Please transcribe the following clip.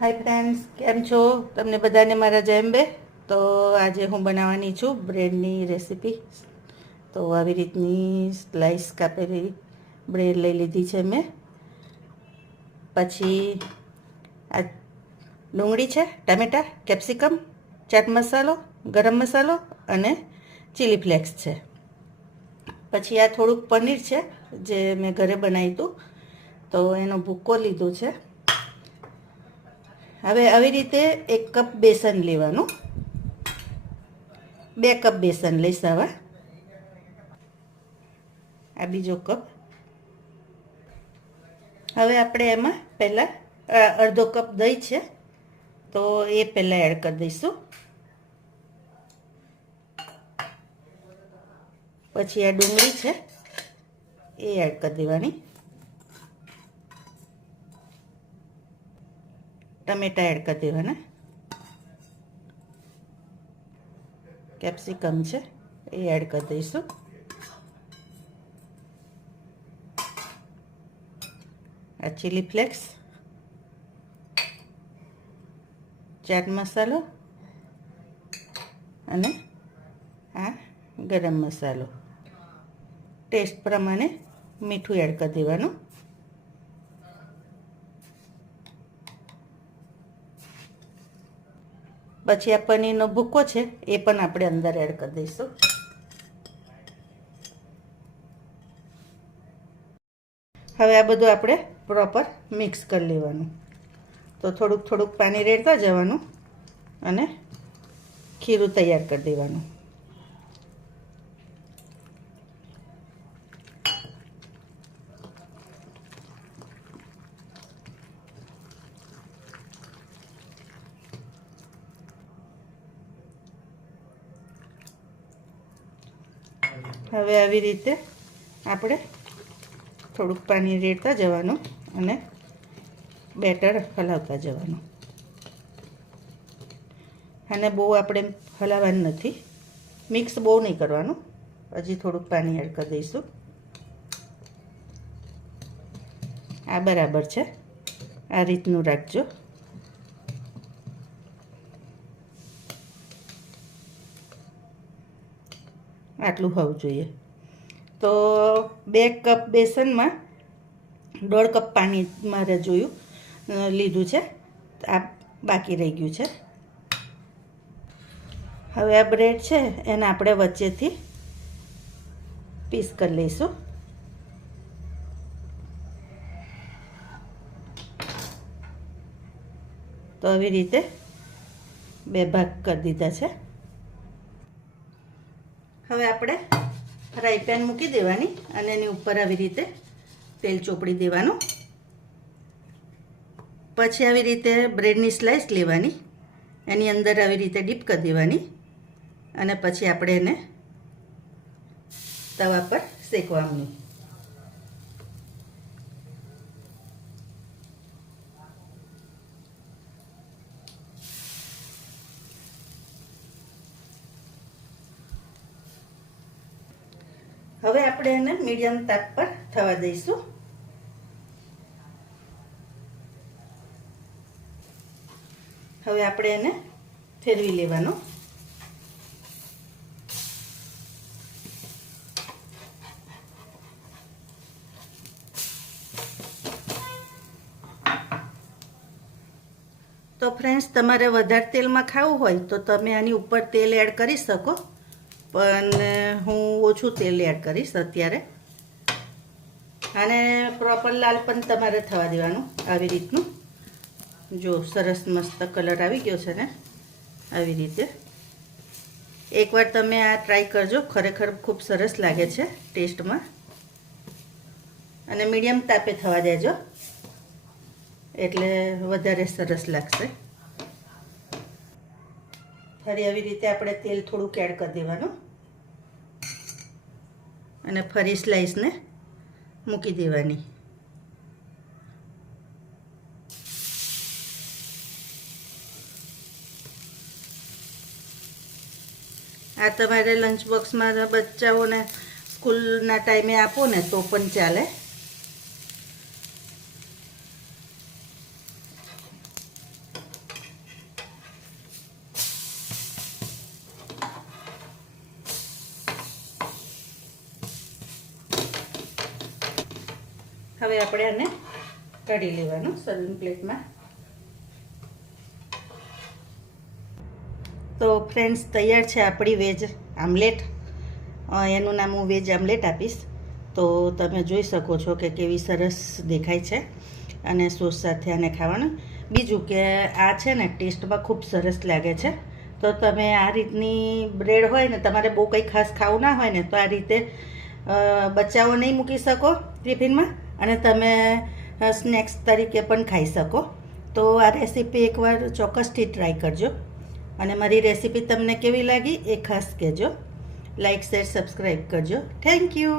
Hi friends, કેમ છો? તમને બધાને મારા જય અંબે. તો આજે હું બનાવવાની છું બ્રેડની રેસીપી. તો આવી રીતની સ્લાઈસ કાપેલી બ્રેડ લઈ લીધી છે મેં. પછી આ ડુંગળી છે, ટામેટાં, કેપ્સિકમ, ચાટ મસાલો, ગરમ મસાલો અને ચીલી ફ્લેક્સ છે. પછી આ થોડુંક પનીર છે જે મેં ઘરે બનાવ્યું હતું, તો એનો ભૂક્કો લીધો છે. હવે આવી રીતે 1 કપ બેસન લેવાનું, 2 કપ બેસન લઈશ. આ બીજો કપ. હવે આપણે એમાં પહેલાં અડધો કપ દહીં છે, તો એ પહેલાં એડ કરી દઈશું. પછી આ ડુંગળી છે એ એડ કરી દેવાની. ટમેટા એડ કરી દેવાના. કેપ્સિકમ છે એ એડ કરી દઈશું. આ ચીલી ફ્લેક્સ, ચાટ મસાલો અને આ ગરમ મસાલો. ટેસ્ટ પ્રમાણે મીઠું એડ કરી દેવાનું. પછી આ પનીરનો ભૂક્કો છે એ પણ આપણે અંદર એડ કરી દઈશું. હવે આ બધું આપણે પ્રોપર મિક્સ કરી લેવાનું. તો થોડુંક થોડુંક પાણી રેડતા જવાનું અને ખીરું તૈયાર કરી દેવાનું. હવે આવી રીતે આપણે થોડુંક પાણી રેડતા જવાનું અને બેટર હલાવતા જવાનું. અને બહુ આપણે હલાવવાનું નથી, મિક્સ બહુ નહીં કરવાનું. હજી થોડુંક પાણી એડ કરી દઈશું. આ બરાબર છે, આ રીતનું રાખજો. આટલું હોવું જોઈએ. તો 2 કપ બેસનમાં 1.5 કપ પાણી મારે લીધું છે. આ બાકી રહી ગયું છે. હવે આ બ્રેડ છે એને આપણે વચ્ચેથી પીસ કરી લઈશું. તો આવી રીતે 2 ભાગ કરી દીધા છે. હવે આપણે ફ્રાય પેન મૂકી દેવાની અને એની ઉપર આવી રીતે તેલ ચોપડી દેવાનું. પછી આવી રીતે બ્રેડની સ્લાઈસ લેવાની, એની અંદર આવી રીતે ડીપ કરી દેવાની અને પછી આપણે એને તવા પર શેકવાની. હવે આપણે એને મીડિયમ તાપ પર થવા દઈશું. હવે આપણે એને ફેરવી લેવાનું. તો ફ્રેન્ડ્સ, તમારે વધારે તેલમાં ખાવું હોય તો તમે આની ઉપર તેલ એડ કરી શકો, પણ હું ઓછું તેલ એડ કરીશ અત્યારે. આને પ્રોપર લાલ પણ તમારે થવા દેવાનું. આવી રીતનું જો સરસ મસ્ત કલર આવી ગયો છે ને, આવી રીતે. એકવાર તમે આ ટ્રાય કરજો, ખરેખર ખૂબ સરસ લાગે છે ટેસ્ટમાં. અને મીડિયમ તાપે થવા દેજો એટલે વધારે સરસ લાગશે. ફરી આવી રીતે આપણે તેલ થોડુંક એડ કરી દેવાનું અને ફરી સ્લાઈસને મૂકી દેવાની. આ તમારે લંચ બોક્સમાં બચ્ચાઓને સ્કૂલના ટાઈમે આપો ને તો પણ ચાલે. હવે આપણે આને કાઢી લેવાનું સર્વિંગ પ્લેટમાં. તો ફ્રેન્ડ્સ, તૈયાર છે આપણી વેજ આમલેટ. એનું નામ હું વેજ આમલેટ આપીશ. તો તમે જોઈ શકો છો કે કેવી સરસ દેખાય છે અને સોસ સાથે આને ખાવાનું. બીજું કે આ છે ને ટેસ્ટમાં ખૂબ સરસ લાગે છે. તો તમે આ રીતની બ્રેડ હોય ને, તમારે બહુ કંઈ ખાસ ખાવું ના હોય ને, તો આ રીતે બચ્ચાઓ નહીં મૂકી શકો ટિફિનમાં અને તમે સ્નેક્સ તરીકે પણ ખાઈ શકો. તો આ રેસીપી એકવાર ચોક્કસથી ટ્રાય કરજો અને મારી રેસીપી તમને કેવી લાગી એ ખાસ કહેજો. લાઈક, શેર, સબસ્ક્રાઈબ કરજો. Thank you.